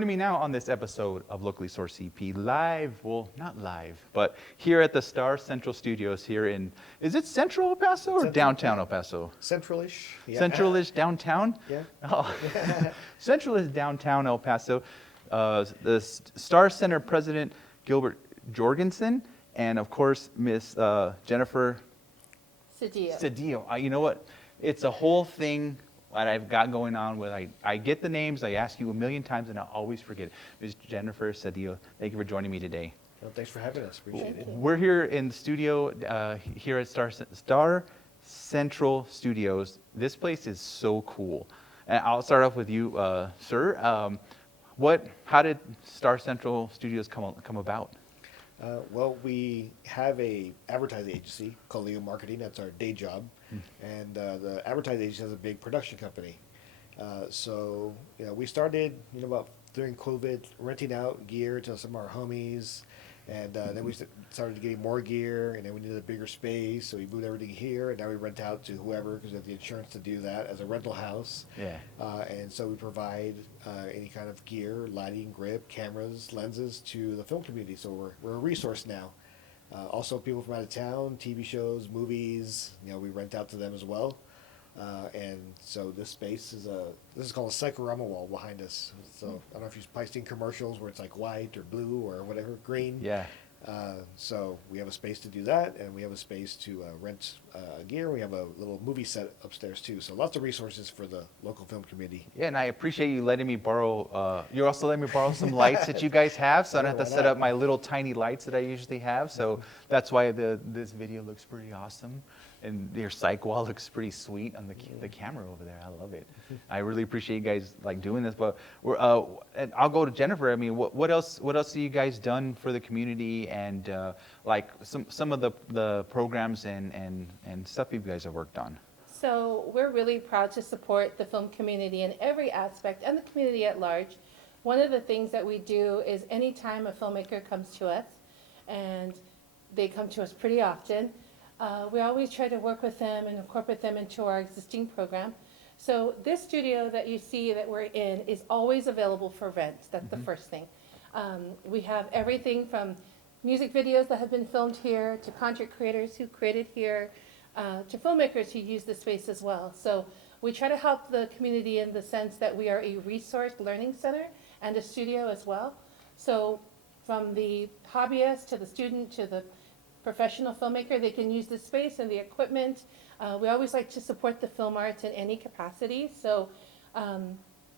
Joining me now on this episode of Locally Sourced CP live, well, not live, but here at the Star Central Studios here in, is it Central El Paso or downtown El Paso? Central-ish. Yeah. Central-ish downtown? Yeah. Oh. Central-ish downtown El Paso. The Star Center President Gilbert Jorgenson, and of course, Miss Jennifer Cedillo. You know what? It's a whole thing that I've got going on with, I get the names, I ask you a million times, and I always forget it. Ms. Jennifer Cedillo, thank you for joining me today. Well, thanks for having us. Appreciate it. We're here in the studio here at Star Central Studios. This place is so cool. And I'll start off with you, sir. How did Star Central Studios come about? Well, we have a advertising agency called Legal Marketing. That's our day job. And the advertising agency has a big production company. So we started, about during COVID, renting out gear to some of our homies. And then we started getting more gear, and then we needed a bigger space, so we moved everything here, and now we rent out to whoever because we have the insurance to do that as a rental house. Yeah. And so we provide any kind of gear, lighting, grip, cameras, lenses to the film community. So we're a resource now. Also, people from out of town, TV shows, movies, we rent out to them as well. And so this space is called a cyclorama wall behind us. So I don't know if you've probably seen commercials where it's like white or blue or whatever, green. Yeah. So we have a space to do that, and we have a space to rent gear. We have a little movie set upstairs too. So lots of resources for the local film community. Yeah, and I appreciate you letting me borrow, you also let me borrow some lights that you guys have, so I don't have to set up my little tiny lights that I usually have. So that's why this video looks pretty awesome. And your psych wall looks pretty sweet on the camera over there. I love it. I really appreciate you guys doing this. But and I'll go to Jennifer. I mean, what else have you guys done for the community, and some of the programs and stuff you guys have worked on? So we're really proud to support the film community in every aspect and the community at large. One of the things that we do is anytime a filmmaker comes to us, and they come to us pretty often, we always try to work with them and incorporate them into our existing program. So this studio that you see that we're in is always available for rent. That's the first thing. We have everything from music videos that have been filmed here, to content creators who created here, to filmmakers who use the space as well. So we try to help the community in the sense that we are a resource learning center and a studio as well. So from the hobbyist to the student to the professional filmmaker, they can use the space and the equipment. We always like to support the film arts in any capacity. So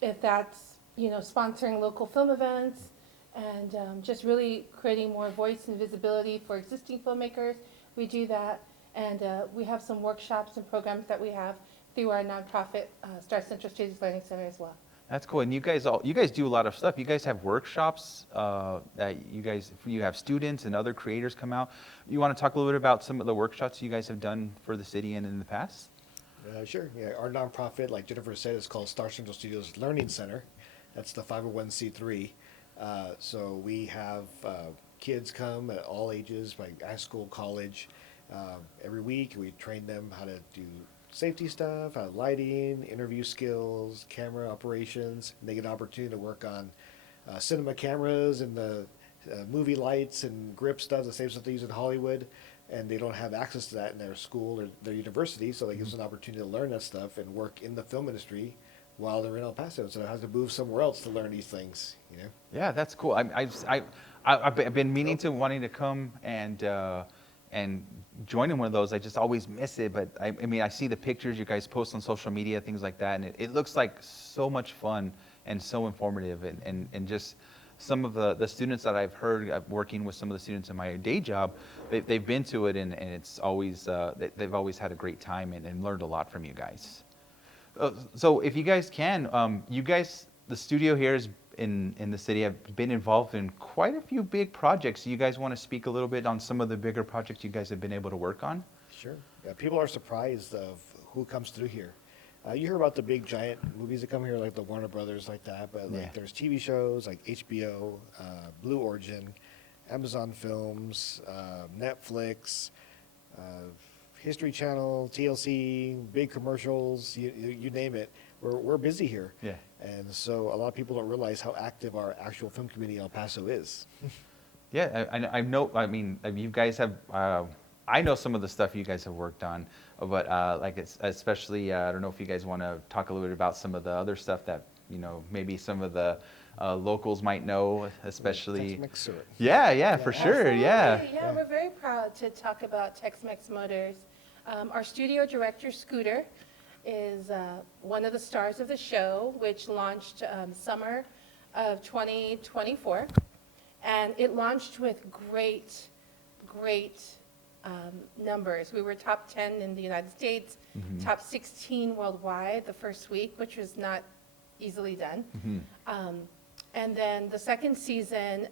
if that's sponsoring local film events and just really creating more voice and visibility for existing filmmakers, we do that. And we have some workshops and programs that we have through our nonprofit Star Central Studios Learning Center as well. That's cool. And you guys do a lot of stuff. You guys have workshops that you have students and other creators come out. You want to talk a little bit about some of the workshops you guys have done for the city and in the past? Sure. Yeah, our nonprofit, like Jennifer said, is called Star Central Studios Learning Center. That's the 501c3. So we have kids come at all ages, like high school, college. Every week we train them how to do safety stuff, lighting, interview skills, camera operations. And they get an opportunity to work on cinema cameras and the movie lights and grip stuff, the same stuff they use in Hollywood. And they don't have access to that in their school or their university, so it gives them an opportunity to learn that stuff and work in the film industry while they're in El Paso. So they have to move somewhere else to learn these things. Yeah, that's cool. I've been meaning to wanting to come and join in one of those. I just always miss it, but I mean, I see the pictures you guys post on social media, things like that, and it looks like so much fun and so informative, and just some of the students that I've heard working with some of the students in my day job, they've been to it, and it's always they've always had a great time and learned a lot from you guys. So if you guys can, the studio here is in the city have been involved in quite a few big projects. You guys want to speak a little bit on some of the bigger projects you guys have been able to work on? Sure. Yeah, people are surprised of who comes through here. You hear about the big giant movies that come here, like the Warner Brothers, like that, but there's TV shows like HBO, Blue Origin, Amazon Films, Netflix, History Channel, TLC, big commercials, you name it. We're busy here. Yeah. And so a lot of people don't realize how active our actual film community in El Paso is. Yeah, I know. I mean, you guys have. I know some of the stuff you guys have worked on, but like it's especially. I don't know if you guys want to talk a little bit about some of the other stuff that maybe some of the locals might know, especially. Tex-Mex syrup. Yeah, for sure. Yeah. Absolutely. Yeah, we're very proud to talk about Tex-Mex Motors. Our studio director, Scooter, is one of the stars of the show, which launched summer of 2024. And it launched with great numbers. We were top 10 in the United States, top 16 worldwide the first week, which was not easily done. And then the second season,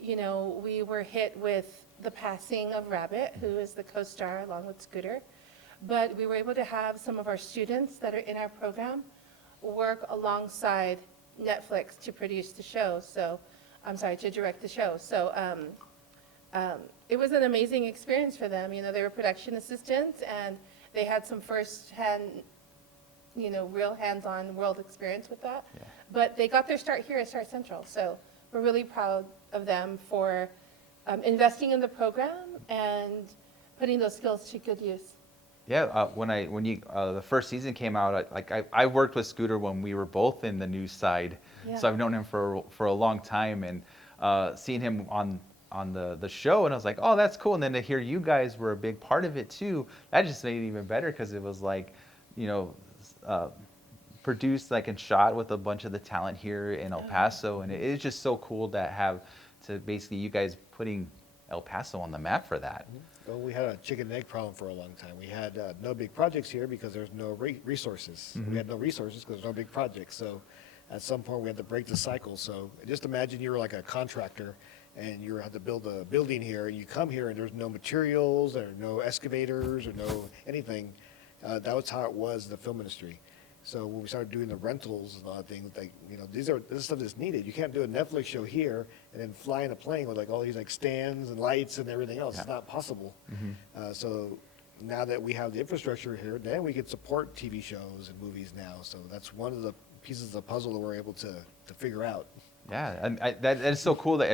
we were hit with the passing of Rabbit, who is the co-star along with Scooter. But we were able to have some of our students that are in our program work alongside Netflix to produce the show. So, I'm sorry, to direct the show. So it was an amazing experience for them. They were production assistants, and they had some first-hand, real hands-on world experience with that. Yeah. But they got their start here at Star Central. So we're really proud of them for investing in the program and putting those skills to good use. Yeah, when the first season came out, I worked with Scooter when we were both in the news side, Yeah. so I've known him for a long time, and seeing him on the show, and I was like, oh, that's cool. And then to hear you guys were a big part of it too, that just made it even better because it was like, produced and shot with a bunch of the talent here in El Paso, and it is just so cool to basically you guys putting El Paso on the map for that. Well, we had a chicken and egg problem for a long time. We had no big projects here because there's no resources. We had no resources because there's no big projects. So at some point we had to break the cycle. So just imagine you were like a contractor and you had to build a building here, and you come here and there's no materials, there are no excavators or no anything. That was how it was in the film industry. So when we started doing the rentals and all that things, this is stuff that's needed. You can't do a Netflix show here and then fly in a plane with all these stands and lights and everything else. Yeah. It's not possible. So now that we have the infrastructure here, then we can support TV shows and movies now. So that's one of the pieces of the puzzle that we're able to figure out. Yeah, and that is so cool. That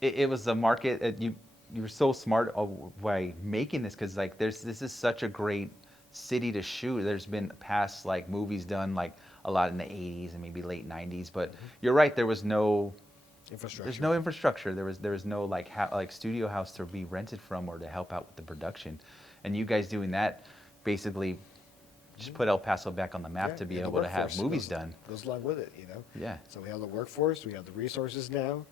it was a market. You were so smart by making this because this is such a great city to shoot. There's been past movies done a lot in the 80s and maybe late 90s, but you're right, there was no infrastructure. There's no infrastructure. There was no studio house to be rented from or to help out with the production. And you guys doing that basically just put El Paso back on the map to be able to have movies done. Goes along with it, Yeah. So we have the workforce, we have the resources now.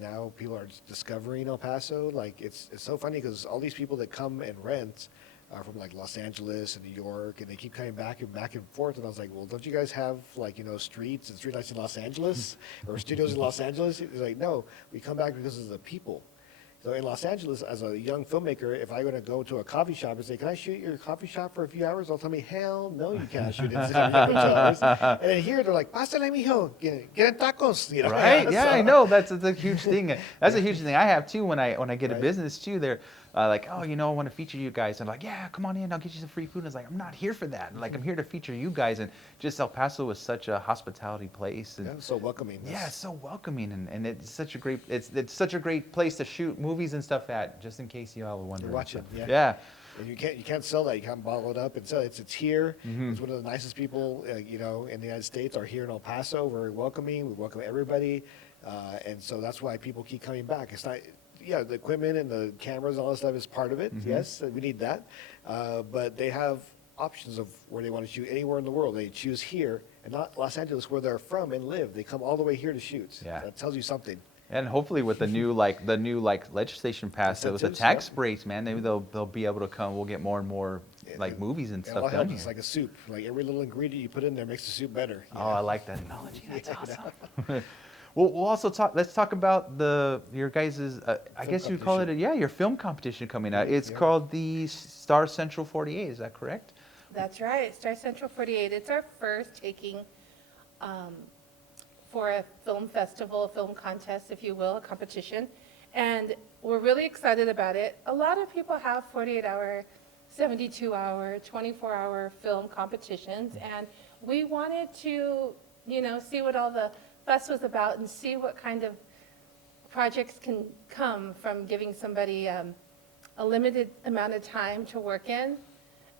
Now people are discovering El Paso. It's so funny because all these people that come and rent are from Los Angeles and New York, and they keep coming back and forth. And I was like, well, don't you guys have streets and streetlights in Los Angeles or studios in Los Angeles? He's like, no, we come back because of the people. So in Los Angeles, as a young filmmaker, if I'm going to go to a coffee shop and say, can I shoot your coffee shop for a few hours? They'll tell me, hell no, you can't shoot it for a few hours. And then here they're like, pásale, mijo, get tacos. Right? Yeah, I know. That's a huge thing. That's a huge thing I have too when I get a business too. They're like, oh, I want to feature you guys. I'm like, yeah, come on in. I'll get you some free food. And it's like, I'm not here for that. I'm here to feature you guys. And just El Paso is such a hospitality place. And so welcoming. Yeah, it's so welcoming, and it's such a great such a great place to shoot movies and stuff at. Just in case you all were wondering. Watch it. Yeah. And you can't sell that. You can't bottle it up and sell it. It's here. It's one of the nicest people in the United States are here in El Paso. Very welcoming. We welcome everybody, and so that's why people keep coming back. It's not. Yeah, the equipment and the cameras and all that stuff is part of it. Yes, we need that. But they have options of where they want to shoot anywhere in the world. They choose here and not Los Angeles, where they're from and live. They come all the way here to shoot. Yeah. That tells you something. And hopefully with the new legislation passed, with the tax breaks, man, maybe they'll be able to come. We'll get more and more movies and stuff done here. It's like a soup. Every little ingredient you put in there makes the soup better. Oh, I like that analogy. That's awesome. We'll also let's talk about your guys', I guess you'd call it your film competition coming out. It's called the Star Central 48, is that correct? That's right, Star Central 48. It's our first taking for a film festival, film contest, if you will, a competition. And we're really excited about it. A lot of people have 48-hour, 72-hour, 24-hour film competitions, and we wanted to, see what all the fuss was about and see what kind of projects can come from giving somebody a limited amount of time to work in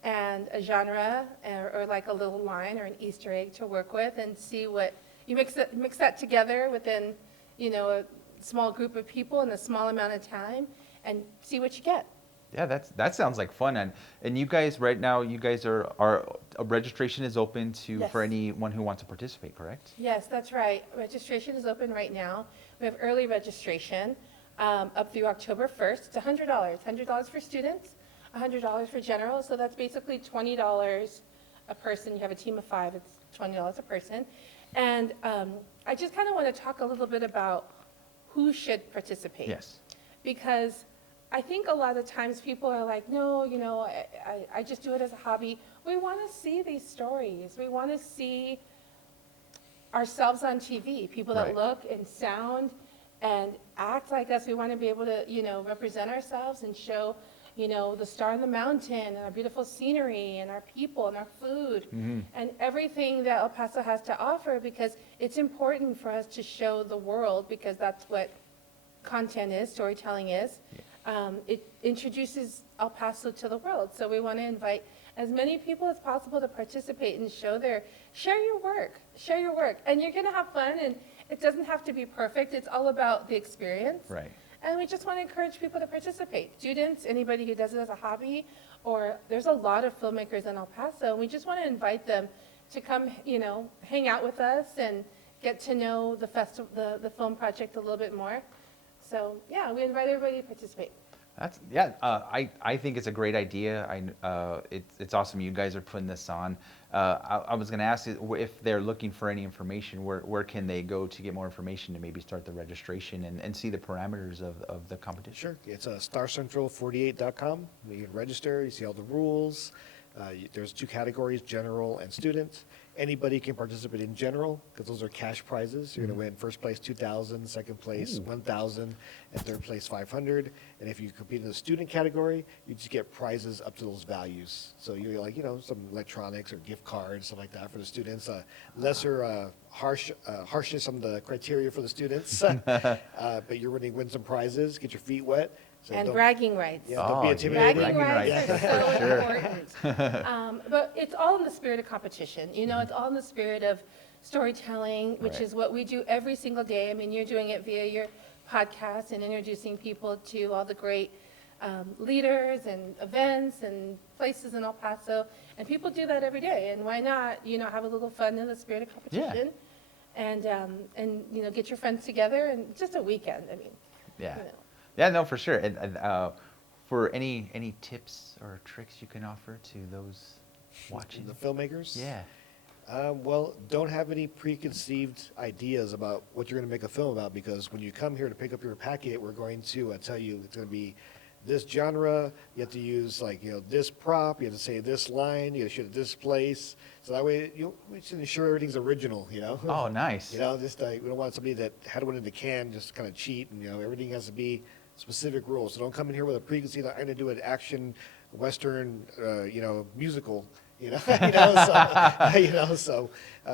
and a genre or like a little line or an Easter egg to work with and see what, you mix that together within, a small group of people in a small amount of time and see what you get. Yeah, that sounds like fun. And you guys right now, you guys are registration is open to for Yes. anyone who wants to participate, correct? Yes, that's right. Registration is open right now. We have early registration up through October 1st. It's $100. $100 for students, $100 for general. So that's basically $20 a person. You have a team of 5, it's $20 a person. And I just kind of want to talk a little bit about who should participate. Yes. Because I think a lot of times people are like, no, I just do it as a hobby. We want to see these stories. We want to see ourselves on TV, people that Right. look and sound and act like us. We want to be able to, represent ourselves and show, the star on the mountain and our beautiful scenery and our people and our food and everything that El Paso has to offer, because it's important for us to show the world, because that's what content is, storytelling is. It introduces El Paso to the world. So we want to invite as many people as possible to participate and share your work. And you're going to have fun, and it doesn't have to be perfect. It's all about the experience. Right. And we just want to encourage people to participate. Students, anybody who does it as a hobby, or there's a lot of filmmakers in El Paso, and we just want to invite them to come, hang out with us and get to know the film project a little bit more. So, yeah, we invite everybody to participate. I think it's a great idea. It's awesome you guys are putting this on. I was going to ask you if they're looking for any information, where can they go to get more information to maybe start the registration and see the parameters of the competition? Sure. It's starcentral48.com. You can register. You see all the rules. There's 2 categories, general and student. Anybody can participate in general because those are cash prizes. You're going to win first place $2,000, second place $1,000, and third place $500. And if you compete in the student category, you just get prizes up to those values. So you're like, some electronics or gift cards, stuff like that for the students. Lesser harshness on the criteria for the students, but you're going to win some prizes, get your feet wet. So And don't- bragging rights. Yeah, don't be Oh, intimidated. Bragging rights rights, are for so sure. important. But it's all in the spirit of competition. It's all in the spirit of storytelling, which Right. is what we do every single day. I mean, you're doing it via your podcast and introducing people to all the great leaders and events and places in El Paso. And people do that every day. And why not, have a little fun in the spirit of competition? And get your friends together and just a weekend. I mean, Yeah. Yeah, no, for sure. And for any tips or tricks you can offer to those watching? The filmmakers? Yeah. Well, don't have any preconceived ideas about what you're going to make a film about, because when you come here to pick up your packet, we're going to tell you it's going to be this genre. You have to use this prop. You have to say this line. You have to shoot at this place. So that way, we should ensure everything's original. Oh, nice. We don't want somebody that had one in the can just kind of cheat. And everything has to be specific rules. So don't come in here with a preconceived. I'm going to do an action western, musical. So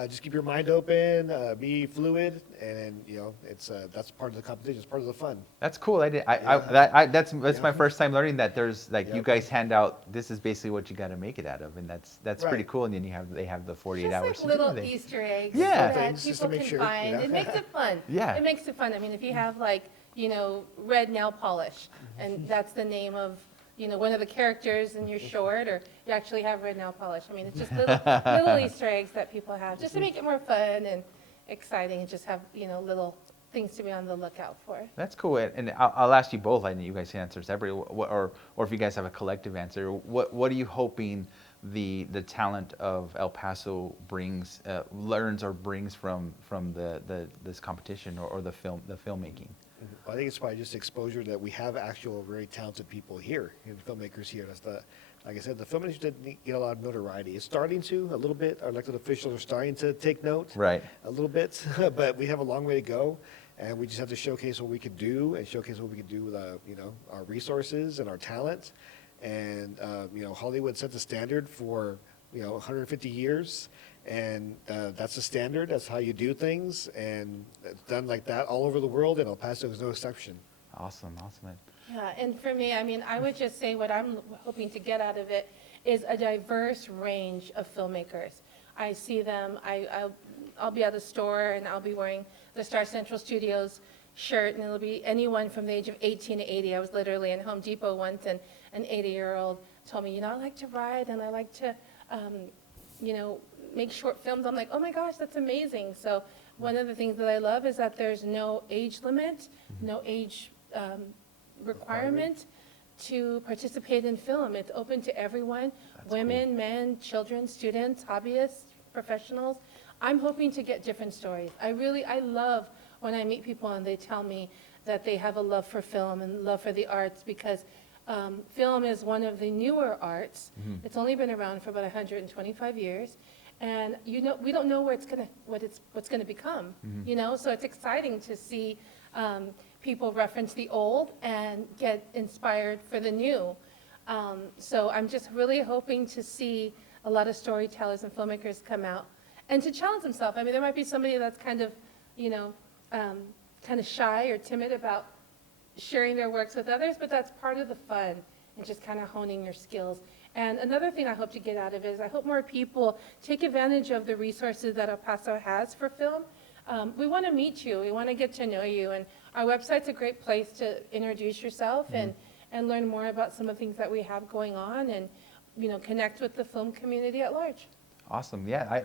just keep your mind open, be fluid, and it's that's part of the competition. It's part of the fun. That's cool. That's my first time learning that there's you Yep. guys hand out. This is basically what you got to make it out of, and that's Right. pretty cool. And then they have the 48 just hours like to do little it. Easter eggs Yeah. that Things just to people make can sure, find. It makes it fun. Yeah. It makes it fun. I mean, if you have red nail polish, and that's the name of one of the characters in your short, or you actually have red nail polish. I mean, it's just little Easter eggs that people have, just to make it more fun and exciting, and just have little things to be on the lookout for. That's cool. And I'll ask you both. I know you guys can answer separately, or if you guys have a collective answer. What are you hoping the talent of El Paso learns or brings from this competition or the filmmaking? I think it's probably just exposure that we have actual very talented people here, filmmakers here. Like I said, the film industry didn't get a lot of notoriety. It's starting to a little bit. Our elected officials are starting to take note, Right. a little bit, but we have a long way to go, and we just have to showcase what we could do and showcase what we could do with our resources and our talent. And Hollywood set the standard for 150 years, And that's the standard. That's how you do things, and it's done like that all over the world, and El Paso is no exception. Awesome, awesome. Yeah, and for me, I mean, I would just say what I'm hoping to get out of it is a diverse range of filmmakers. I see them, I'll be at the store and I'll be wearing the Star Central Studios shirt, and it'll be anyone from the age of 18 to 80. I was literally in Home Depot once, and an 80-year-old told me, I like to ride and I like to, make short films. I'm like, oh my gosh, that's amazing. So one of the things that I love is that there's no age limit, no age requirement to participate in film. It's open to everyone, women, men, children, students, hobbyists, professionals. I'm hoping to get different stories. I love when I meet people and they tell me that they have a love for film and love for the arts, because film is one of the newer arts. It's only been around for about 125 years. And we don't know what's gonna become. So it's exciting to see people reference the old and get inspired for the new. So I'm just really hoping to see a lot of storytellers and filmmakers come out and to challenge themselves. I mean, there might be somebody that's kind of shy or timid about sharing their works with others, but that's part of the fun, and just kind of honing your skills. And another thing I hope to get out of it is I hope more people take advantage of the resources that El Paso has for film. We want to meet you. We want to get to know you. And our website's a great place to introduce yourself and learn more about some of the things that we have going on, and, connect with the film community at large. Awesome. Yeah,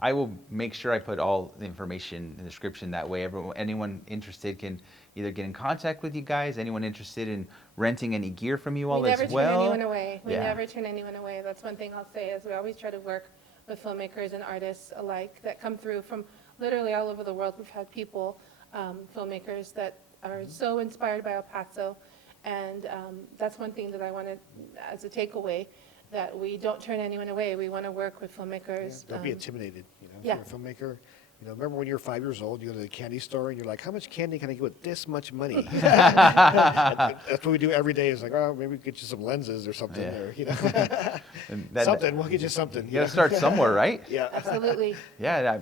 I will make sure I put all the information in the description. That way, anyone interested can either get in contact with you guys. Anyone interested in renting any gear from you all as well. We never turn anyone away. We Yeah. never turn anyone away. That's one thing I'll say, is we always try to work with filmmakers and artists alike that come through from literally all over the world. We've had people, filmmakers that are so inspired by El Paso, and that's one thing that I wanted as a takeaway, that we don't turn anyone away. We want to work with filmmakers. Don't be intimidated. If yeah. you're a filmmaker. Remember when you were 5 years old, you go to the candy store and you're like, how much candy can I get with this much money? That's what we do every day. It's like, oh, maybe we could get you some lenses or something. Yeah. Or, something. We'll get you something. You got to start somewhere, right? Yeah. Absolutely. Yeah,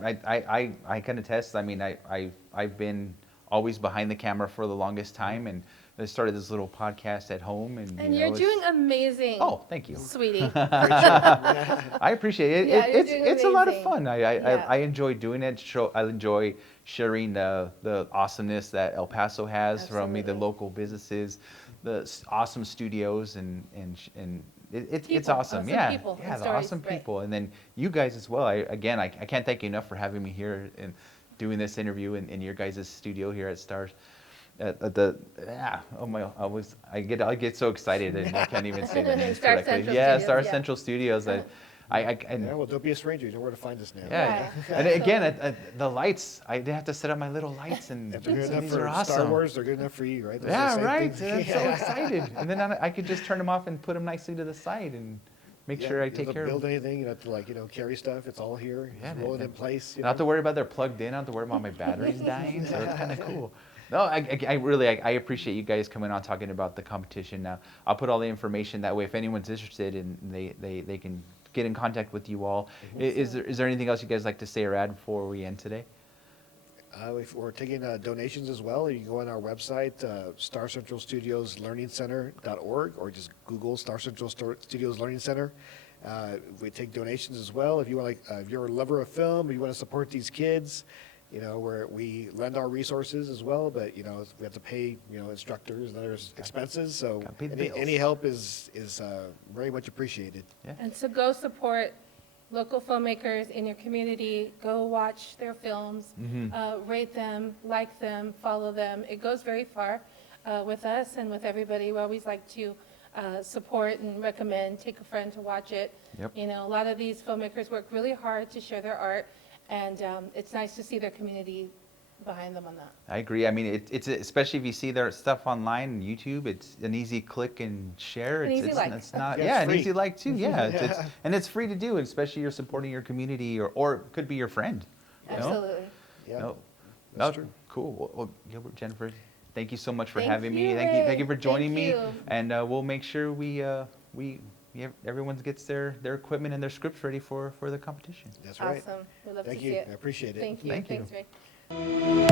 I can attest. I mean, I've been always behind the camera for the longest time, and I started this little podcast at home. And you're doing amazing. Oh, thank you. Sweetie. I appreciate it. Yeah, you're It's doing a lot of amazing. fun. Yeah. I enjoy doing it. I enjoy sharing the awesomeness that El Paso has from the Absolutely. local businesses, the awesome studios, and it's People, awesome. awesome Yeah, people yeah, and the stories, awesome right. people, and then you guys as well. I can't thank you enough for having me here and doing this interview in your guys' studio here at Stars. I get so excited and I can't even say the names Star correctly. Central Yeah, Studios, Star yeah. Central Studios. And Yeah, well, don't be a stranger. You know where to find us now. yeah, Yeah. and again, the lights. I have to set up my little lights, and If they're good enough these for are awesome. Star Wars, they're good enough for you, right? Those are the Yeah, same right. things. I'm so excited, and then I could just turn them off and put them nicely to the side and make Yeah, sure I you take don't care of build them. anything. You don't have to carry stuff. It's all here. Yeah, Just roll it in place. I don't have to worry about they're plugged in. I don't have to worry about my batteries dying. So it's kind of cool. No, I really appreciate you guys coming on talking about the competition. Now I'll put all the information that way. If anyone's interested, and they can get in contact with you all. Is there anything else you guys like to say or add before we end today? If we're taking donations as well, you can go on our website, starcentralstudioslearningcenter.org, or just Google Star Central Studios Learning Center. We take donations as well. If you're a lover of film, if you want to support these kids, we lend our resources as well, but we have to pay instructors and other expenses. So Gotta pay the bills. any help is very much appreciated. And so go support local filmmakers in your community. Go watch their films, rate them, like them, follow them. It goes very far with us and with everybody. We always like to support and recommend, take a friend to watch it. Yep. A lot of these filmmakers work really hard to share their art, and it's nice to see their community behind them on that. I agree. I mean, it's especially if you see their stuff online, YouTube. It's an easy click and share. An easy like. It's not. Yeah, Yeah, it's an easy free. like too. Yeah, and it's free to do, especially you're supporting your community, or it could be your friend. Absolutely. Yeah, No, that's true. Cool. Well, Gilbert, Jennifer, thank you so much for Thank having me. you, Thank you Ray. for joining Thank me. you. And we'll make sure we everyone gets their equipment and their scripts ready for the competition. That's right. Awesome. We'd love to Thank see you. it. I appreciate it. Thank you. Thank you. Thanks, Ray.